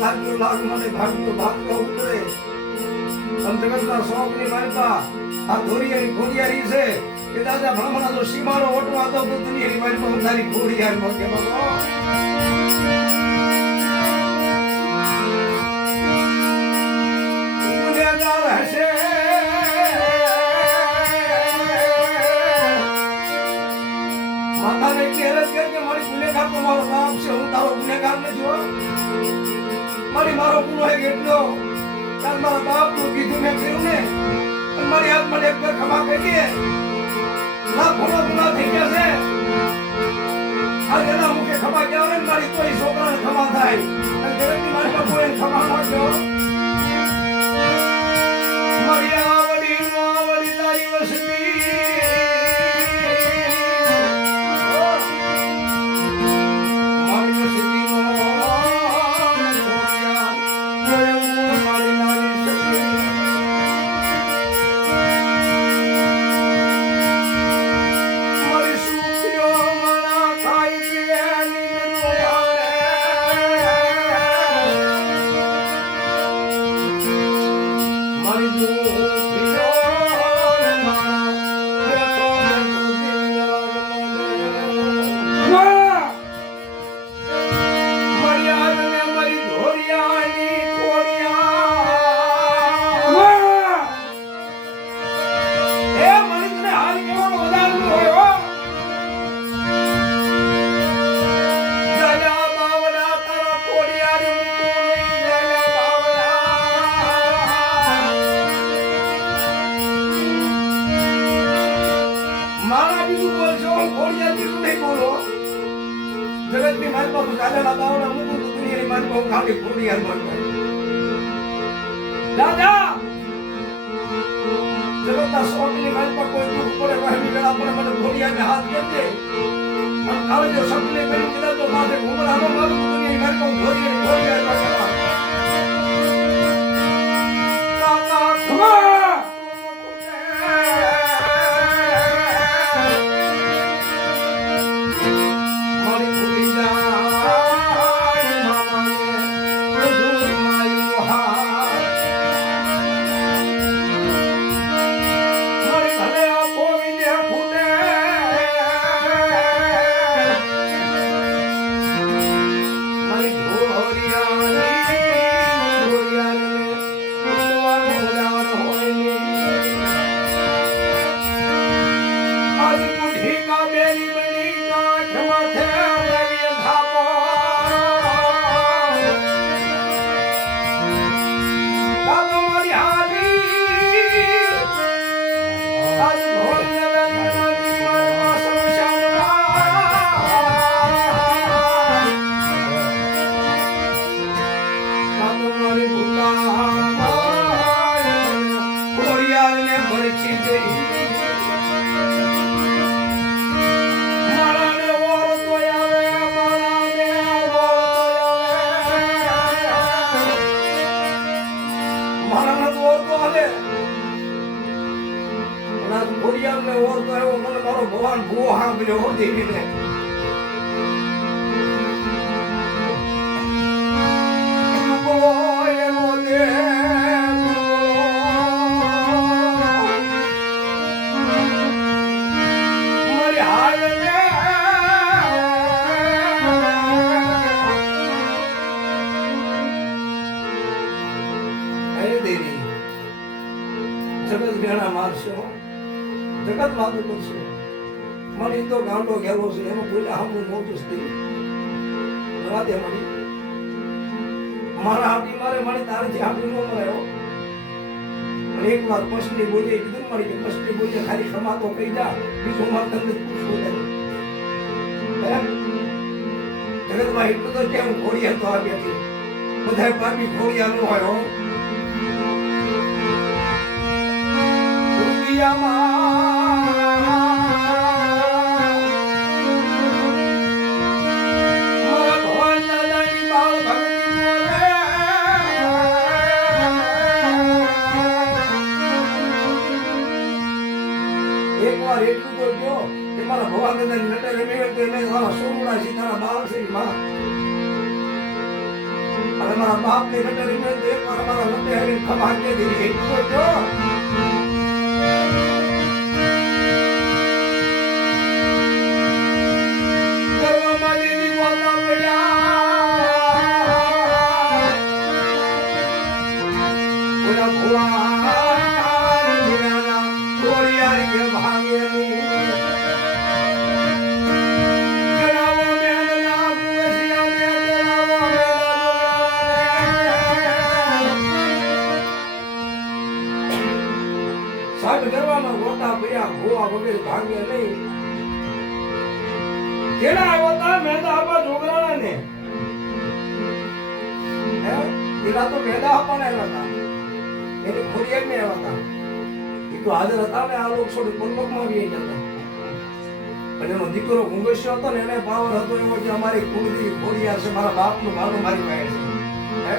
લાગ્યો લાગ મને ભાગ્યો ભાગ્યો ઉતરે આમ જગતના શોખની મારી પા આ ધોરિયાની ખોડિયારી છે કે દાદા ભ્રમણા તો સીમાડો ઓટવા તો દુનિયાની મારી પાસે તારી ખોડિયાર નો કે મારી મારો ગુનો એક એટલો, તાર મારા બાપનું કીધું મેં કર્યું ને મારી હાથ મને એક ખમા કરી દે લાખોનો ગુના થઈ ગયા છે. આ એના મુખે ખમા ગયા ને મારી કોઈ છોકરાને ખમા થાય. અને જગતની મારી પાસે કોઈ ખમા ના થયો બાવડા. મારા બીજું બોલશો કોડિયા બીજું નહીં બોલો જગતની મારી પાસે દાદાના બાવડા મૂકું તો દુનિયાની મારી પાસે ખાલી ખોડિયાર મળતા દાદા જગતના શોખની મારી પાસે કોઈ દુઃખ પડે વહેમી વેળા પડે મને ખોડિયારને હાથ કેમ દે અને કાલે જો સપને કર્યું કદાચ તો માથે ઘૂમરાનો મારું તો દુનિયાની મારી પાસે ખોડિયાર મારાને તો હાલે. આવે ના ઓર તો આવ્યો મને મારો ભગવાન ભૂવો સાંભળ્યો દેવીને દેવી. જગત વેણા મારશો. જગત વાતું કરશો મને તો ગાંડો ઘેરો છે, એનો કોઈ હમું મોટું સ્ત્રી. જવા દે મને. મારા હાથી મારે, મારી તારથી હાથી નો અને એક વાર પસની બોલીએ કીધું મળી કે પસની બોલીએ ખાલી ક્ષમા તો કહી જા. બીજું મારે તમને પૂછવું એમ? જગતમાં એટલું તો કેમ ઘોડી હતો આ બેઠી બધા પાપી ઘોડિયા નો હોય એકવાર એટલું તો કહો કે મારા ભવા દાદાની લટે રમી હોય તો એને મારા સોરુડા છે તારા બાપ છે માં અને મારા બાપની લટે રમી હોય તો મારા આવીને ખમા કે દીધી એટલું કહો નહીં કેડા આવ્યો તા મેંદા આપા છોકરાના ને. પેલા તો મેંદા આપવાના આવ્યા હતા. એની ખોડિયાર ને આવ્યા હતા. એ તો હાજર હતા ને, આ લોકો છોડી પરલોકમાં આવી ગયા પણ એનો દીકરો ગુંગસ્યો હતો ને, એને પાવર હતો એવો કે અમારી કુળદી ખોડિયાર છે, મારા બાપનું મારું મારી પાસે છે. હે?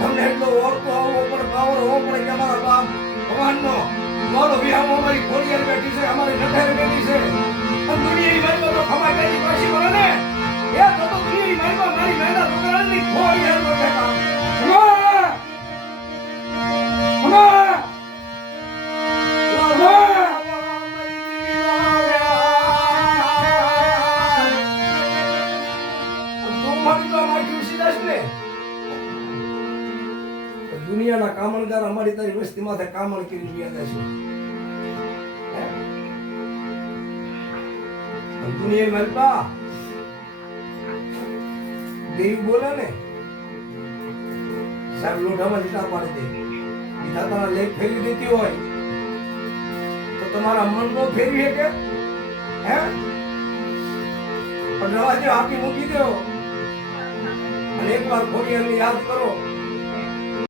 તમને એટલો ઓળખો આવો, પણ પાવર હોવો પણ કે મારા બાપ ભગવાનનો. મારો વિહામો અમારી ખોડિયાર બેઠી છે, અમારી નઠેર બેઠી છે અને દુનિયાની મારી તો ખમા કરી પાછી મળે ને એ તો તો દુનિયાની મારી મારી મહેનત છોકરાની ખોડિયાર નો બેટા ખમા! ખમા! વસ્તી માથે કામણ કરી રહ્યા છે હે? અને દુનિયા મલપા દેવ બોલે ને સાહેબ લોઢામાં લીટા પાડી દે તારા લેખ ફેરવી દેતી હોય તો તમારા મન નો ફેરવી શકે હે પણ રવા દો આપી મૂકી દો અને એકવાર ખોડિયારને યાદ કરો